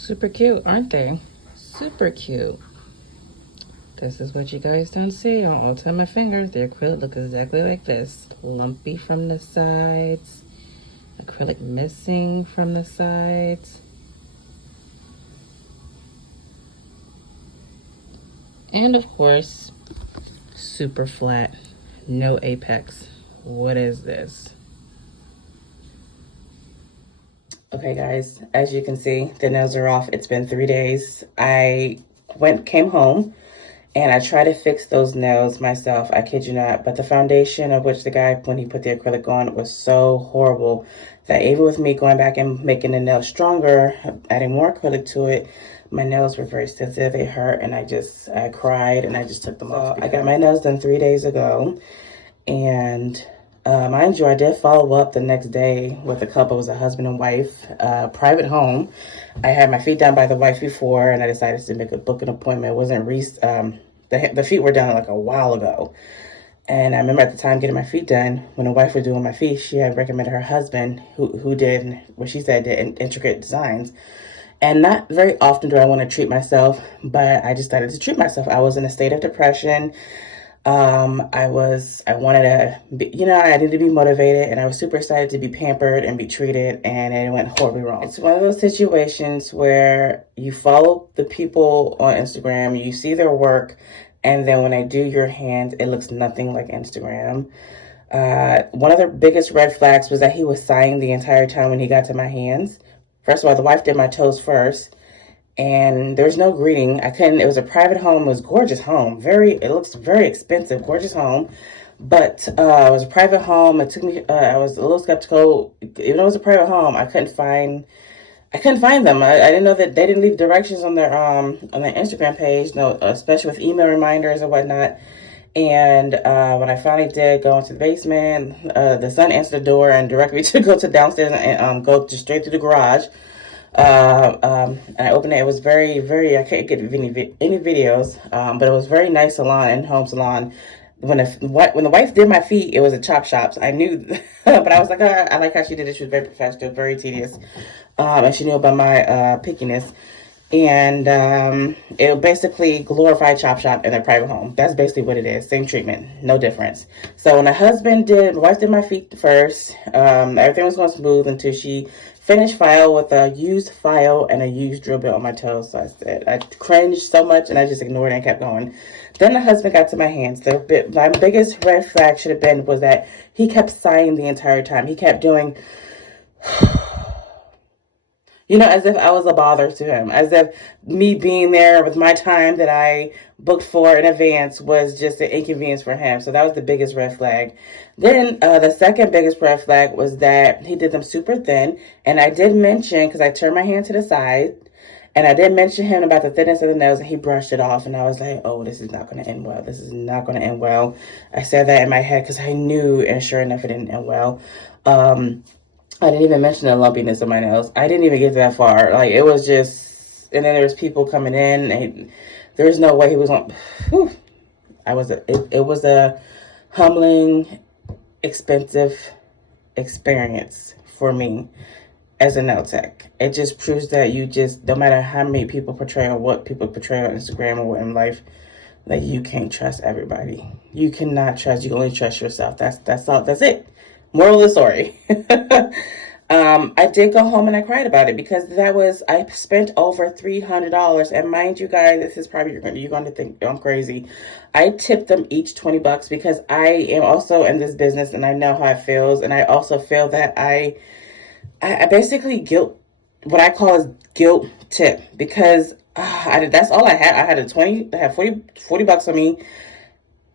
Super cute, aren't they? Super cute. This is what you guys don't see on Ultima Fingers. The acrylic looks exactly like this. Lumpy from the sides. Acrylic missing from the sides. And of course, super flat. No apex. What is this? Okay guys, as you can see, the nails are off. It's been 3 days. I came home and I tried to fix those nails myself. I kid you not. But the foundation of which the guy, when he put the acrylic on, was so horrible that even with me going back and making the nails stronger, adding more acrylic to it, my nails were very sensitive. They hurt and I cried and I just took them off. I got my nails done 3 days ago. And mind you, I did follow up the next day with a couple. It was a husband and wife, private home. I had my feet done by the wife before, and I decided to book an appointment. It wasn't the feet were done like a while ago. And I remember at the time getting my feet done, when the wife was doing my feet, she had recommended her husband, who did what she said did intricate designs. And not very often do I want to treat myself, but I decided to treat myself. I was in a state of depression. I wanted to be, I needed to be motivated, and I was super excited to be pampered and be treated, and it went horribly wrong. It's one of those situations where you follow the people on Instagram, you see their work, and then when they do your hands, it looks nothing like Instagram. One of the biggest red flags was that he was sighing the entire time when he got to my hands. First of all, the wife did my toes first. And there's no greeting. It was a private home. It was a gorgeous home. It looks very expensive, gorgeous home. But it was a private home. It took me, I was a little skeptical. Even though it was a private home, I couldn't find them. I didn't know that they didn't leave directions on their Instagram page, no, especially with email reminders and whatnot. And when I finally did go into the basement, the son answered the door and directed me to go to downstairs and go just straight to the garage. And I opened it. It was very, very, I can't get any videos, but it was very nice salon and home salon. When the wife did my feet, it was a chop shops. I knew, but I was like, I like how she did it. She was very professional, very tedious. And she knew about my pickiness. And it basically glorified chop shop in a private home. That's basically what it is. Same treatment, no difference. So when the wife did my feet first, everything was going smooth until she finished file with a used file and a used drill bit on my toes. So I cringed so much and I just ignored it and kept going. Then the husband got to my hands. My biggest red flag should have been was that he kept sighing the entire time. He kept doing, as if I was a bother to him, as if me being there with my time that I booked for in advance was just an inconvenience for him. So that was the biggest red flag. Then the second biggest red flag was that he did them super thin. And I did mention, because I turned my hand to the side, and I did mention him about the thinness of the nails, and he brushed it off. And I was like, oh, this is not going to end well. This is not going to end well. I said that in my head because I knew, and sure enough, it didn't end well. I didn't even mention the lumpiness of my nails. I didn't even get that far. Like, it was just, and then there was people coming in, and there was no way he was on. Whew. It was a humbling, expensive experience for me as a nail tech. It just proves that no matter how many people portray or what people portray on Instagram or in life, that you can't trust everybody. You cannot trust. You can only trust yourself. That's all. That's it. Moral of the story. I did go home and I cried about it because I spent over $300. And mind you guys, this is probably, you're going to think I'm crazy. I tipped them each $20 because I am also in this business and I know how it feels. And I also feel that I basically what I call is guilt tip because that's all I had. I had $40 on me.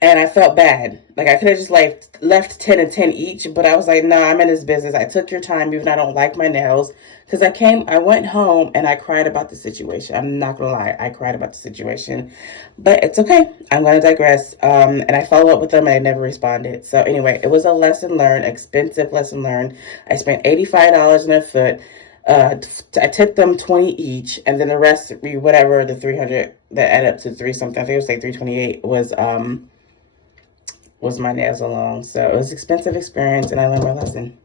And I felt bad. Like, I could have just left 10 and 10 each. But I was like, nah, I'm in this business. I took your time, even I don't like my nails. Because I went home and I cried about the situation. I'm not going to lie. I cried about the situation. But it's okay. I'm going to digress. And I followed up with them and I never responded. So anyway, it was a lesson learned, expensive lesson learned. I spent $85 on a foot. I tipped them 20 each. And then the rest, whatever, the 300 that added up to 3 something, I think it was like 328 was my nails alone. So it was an expensive experience and I learned my lesson.